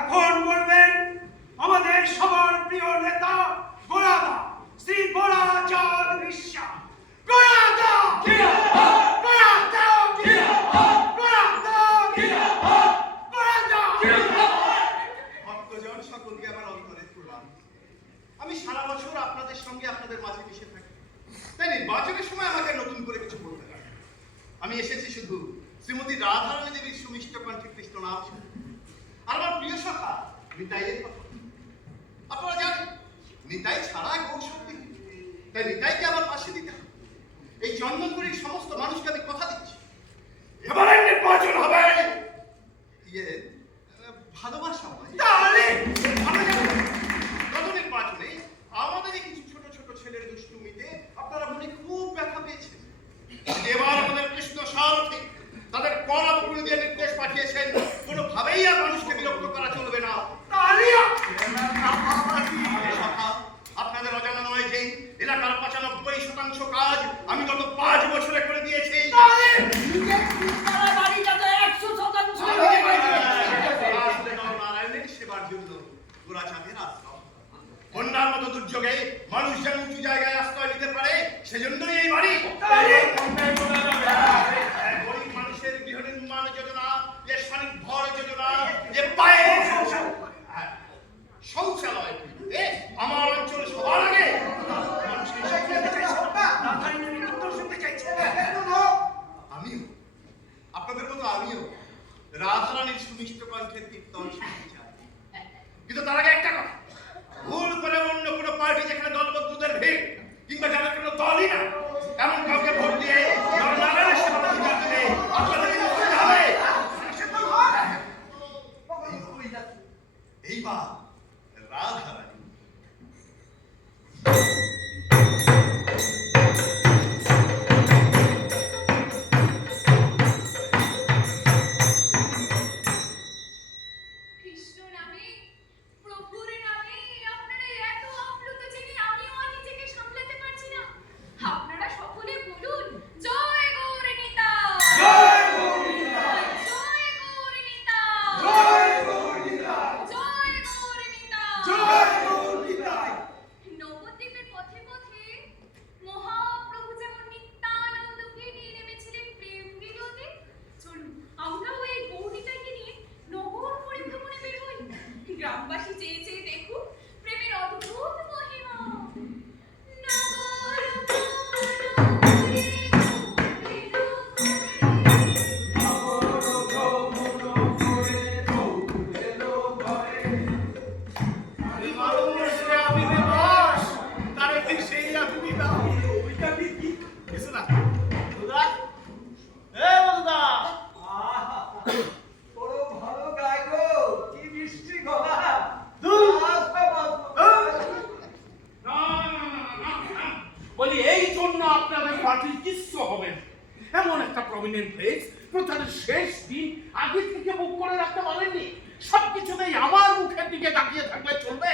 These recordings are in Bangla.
এখন বলবেন, আমাদের সবার প্রিয় নেতা গোড়াদা শ্রী গোড়াচাঁদ বিশ্বাস। ভক্তজন সকলকে আমার আমি সারা বছর আপনাদের সঙ্গে আপনাদের থাকি। তাই সময় আমাকে নতুন করে কিছু বলতে আমি এসেছি শুধু শ্রীমতী রাধারানী দেবীর সুমিষ্ট কণ্ঠে কৃষ্ণ নাম শুনতে। আর আমার প্রিয় শাখা নিতাইয়ের কথা। আপনারা জানেন, নিতাই ছাড়া কৌশল তাই নিতাইকে আমার পাশে দিতে হবে। এই চন্দনপুরীর সমস্ত মানুষকে আমি কথা দিচ্ছি এবারে নির্বাচন হবে ইয়ে আহ, ভালোবাসা হয় তাহলে আমরা জানি, গত নির্বাচনে আমাদেরই কিছু ছোট ছোট ছেলের দুষ্টুমিতে আপনারা মনে খুব ব্যথা পেয়েছেন এবার আমাদের কৃষ্ণ সারথী তাদের কড়া বকুল দিয়ে নির্দেশ পাঠিয়েছেন কোনোভাবেই আর মানুষকে বিরক্ত করা চলবে না তালিয়া এ সভা, আপনাদের অজানা নয় যে এলাকার পঁচানব্বই শতাংশ কাজ আমি গত পাঁচ বছরে করে দিয়েছি আসলে নরনারায়ণের সেবার জন্য গোড়াচাঁদের আশ্রম বন্যার মতো দুর্যোগে মানুষ যেন উঁচু জায়গায় আশ্রয় নিতে পারে সেজন্যই এই বাড়ি। গরিব মানুষের গৃহ নির্মাণ যোজনা যে স্বনির্ভর যোজনা যে পায়ে হ্যাঁ, শৌচালয়। আমার অঞ্চল সবার আগে মানুষ এইসব করতে চাইছে। রাধারানীর উত্তর শুনতে চাইছে আমিও আপনাদের মতো আমিও রাধারানীর সুমিষ্ট কণ্ঠের কীর্তন শুনতে চাই কিন্তু তার আগে একটা কথা ভুল করে অন্য কোনো পার্টি যেখানে দলবদ্ধদের ভিড় কিংবা যাদের কোনো দলই না এমন কাউকে ভোট দিয়ে নরনারায়ণের সেবা অধিকার দিলে আপনাদের কিন্তু করতে হবে এইবার রাধারানী জন্য আপনাদের পার্টির কিচ্ছু হবে না। এমন একটা প্রমিনেন্ট প্লেস প্রচারের শেষ দিন আগে থেকে বুক করে রাখতে পারেননি। সব কিছুতেই আমার মুখের দিকে তাকিয়ে থাকলে চলবে।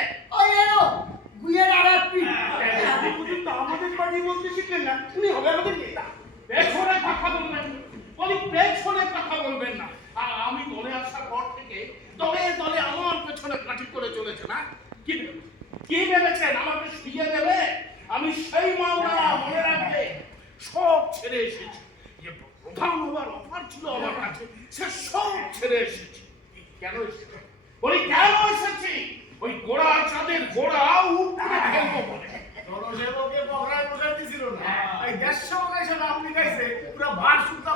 কিন্তু আমাদের পার্টি বলতে শিখলেন না। উনি হবে আমাদের নেতা। পেছনে কথা বলবেন না। বলি পেছনে কথা বলবেন না আর আমি দলে আসার পর থেকে দলে দলে আমার পেছনে কাঠি করে চলেছে না কি কি ভেবেছেন আমাকে শুয়ে দেবে আমি সেই মামলা মনে রাখবে সব ছেড়ে এসেছি যে প্রধান হবার অফার ছিল আমার কাছে সে সব ছেড়ে এসেছি কেন এসেছি বলি কেন এসেছি? ওই গোড়া চাঁদের গোড়া উপরে ফেলব বলে। জনসেবকে বকরায় বসাই দিছিল না এই দেড়শো পয়সা আপনি খাইছে পুরো ভার সুদ্ধা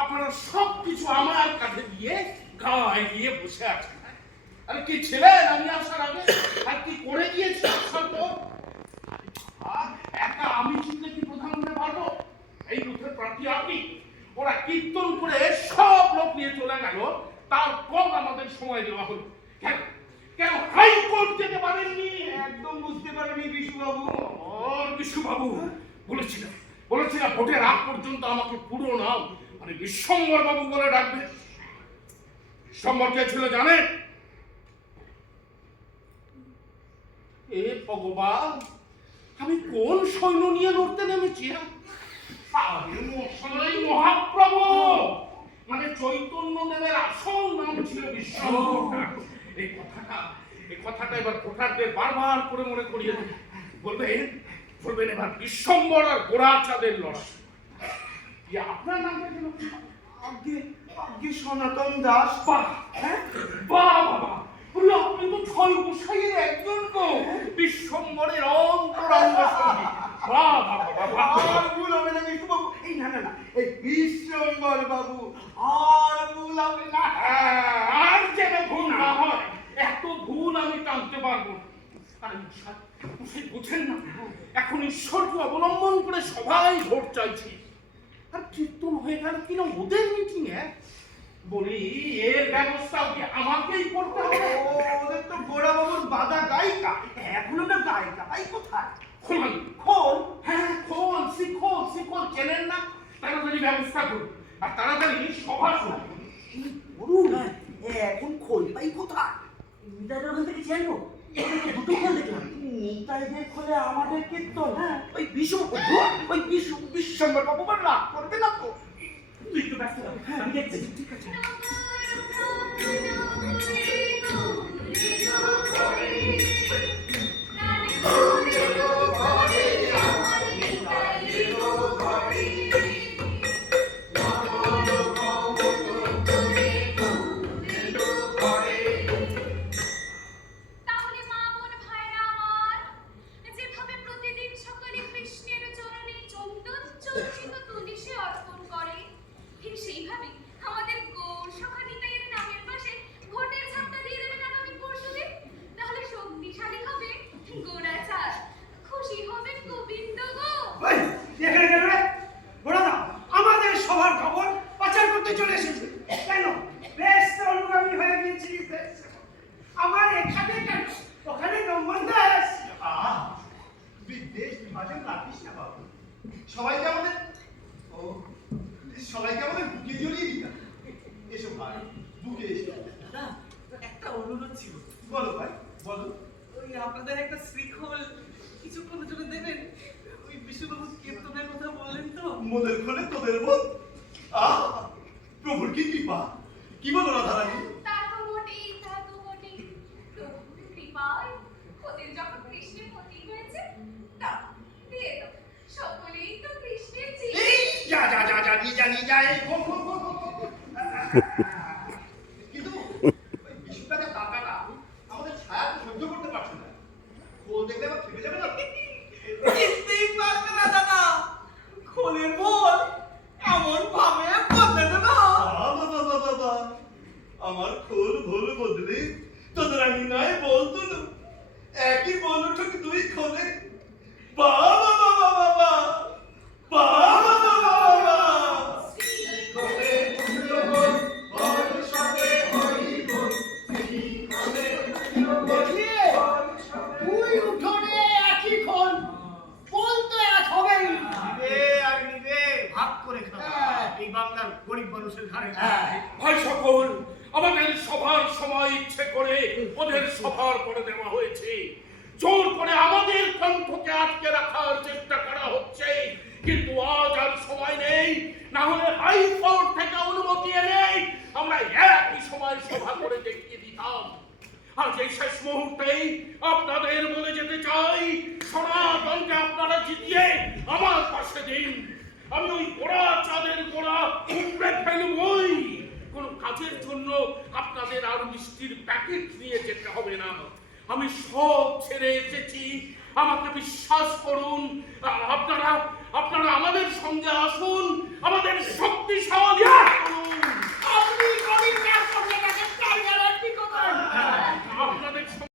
আপনারা সব কিছু আমার কাছে দিয়ে গায়ে গিয়ে বসে আছেন। আরে কি ছিলেন? আমি আসার আগে? আর কি করে গিয়েছি আসার পর একা আমি চিনলে কি প্রধান হতে পারব? এই রূপের প্রার্থী আপনি? ওরা কীর্তন না ভোটের আগ পর্যন্ত আমাকে পুরো নাম মানে বিশ্বম্বর বাবু বলে ডাকবে। বিশ্বম্বর কে ছিল জানে? এ ভগবান আমি কোন সৈন্য নিয়ে লড়তে নেমেছি? মহাপ্রভু! মানে চৈতন্য দেবের আসল নাম ছিল বিশ্ব এই কথাটা এই কথাটা এবার ভোটারদের বারবার করে মনে করিয়ে বলবে বলবেন এবার বিশ্বম্বর আর গোড়া চাঁদের লড়াই। ইয়ে, আপনার নামটা যেন আগে আগে সনাতন দাস। বা হ্যাঁ? বা বাবা আপনি তো ছয় গোসাইয়ের একজন গো বিশ্বম্বরের অন্তরঙ্গ সঙ্গী। আর ভুল হবে বিষ্ণু বাবু এই না না না এই বিশ্বম্বর বাবু আর ভুল হবে না হ্যাঁ, আর যেন ভুল না হয় এত ভুল আমি টানতে পারব না। আর মশাই, বুঝেন না? এখন ঈশ্বরকে অবলম্বন করে সবাই ভোট চাইছি। আর কীর্তন হয়ে গেল কিনা ওদের মিটিং এ বলি এর ব্যবস্থা কি আমাকেই করতে হবে? ওদের তো গোড়া বাবুর বাধা গায়িকা। এখনও না গায়িকা তাই কোথায়? খোলান খোল? হ্যাঁ খোল শিখোল শিখোল চেনেন না? তাড়াতাড়ি ব্যবস্থা করুন। আর তাড়াতাড়ি সভা শুরু করুন। এখন খোল পাই কোথায়? মিটারের ওখান থেকে ওখানে দুটো খোল দেখলাম। নিতাইদের খোলে আমাদের কীর্তন হ্যাঁ? ওই বিষ্ণু ওই বিশু বিশ্বম্বর বাবু আবার রাগ করবে না তো? তুই একটু ব্যস্ত থাক। হ্যাঁ। আমি দেখছি। ঠিক আছে। আপনাদের একটা শৃঙ্খল কিছুক্ষণের জন্য দেবেন? ওই বিশ্ববাবু কীর্তনের কথা বললেন তো। মোদের খোলে তোদের বোধ আহ! প্রভুর কি কৃপা? কি বলো রাধারানী? তা তো বটেই, তা তো বটেই। প্রভুর কৃপায় ওদের যখন কৃষ্ণের মতি হয়েছে, দাও, দিয়ে দাও। সকলেই তো কৃষ্ণের চেয়ে যা যা যা যা নিয়ে যা নিয়ে এই ঘুম ঘুম ঘুম। আমার খোল ভোল বদলে তোদের আমি বলতো না একই বলো দুই খোলে। বাবা হাইকোর্ট থেকে অনুমতি এনে আমরা একই সময় সভা করে দেখিয়ে দিতাম। আজ এই শেষ মুহূর্তেই আপনাদের বলে যেতে চাই, সনাতনকে আপনারা জিতিয়ে আমার পাশে দিন। আমি ওই গোড়া চাঁদের গোড়া উপড়ে ফেলবই। কোনো কাজের জন্য আপনাদের আর মিষ্টির প্যাকেট নিয়ে যেতে হবে না। আমি সব ছেড়ে এসেছি আমাকে বিশ্বাস করুন। আপনারা আপনারা আমাদের সঙ্গে আসুন। আমাদের শক্তিশালী করুন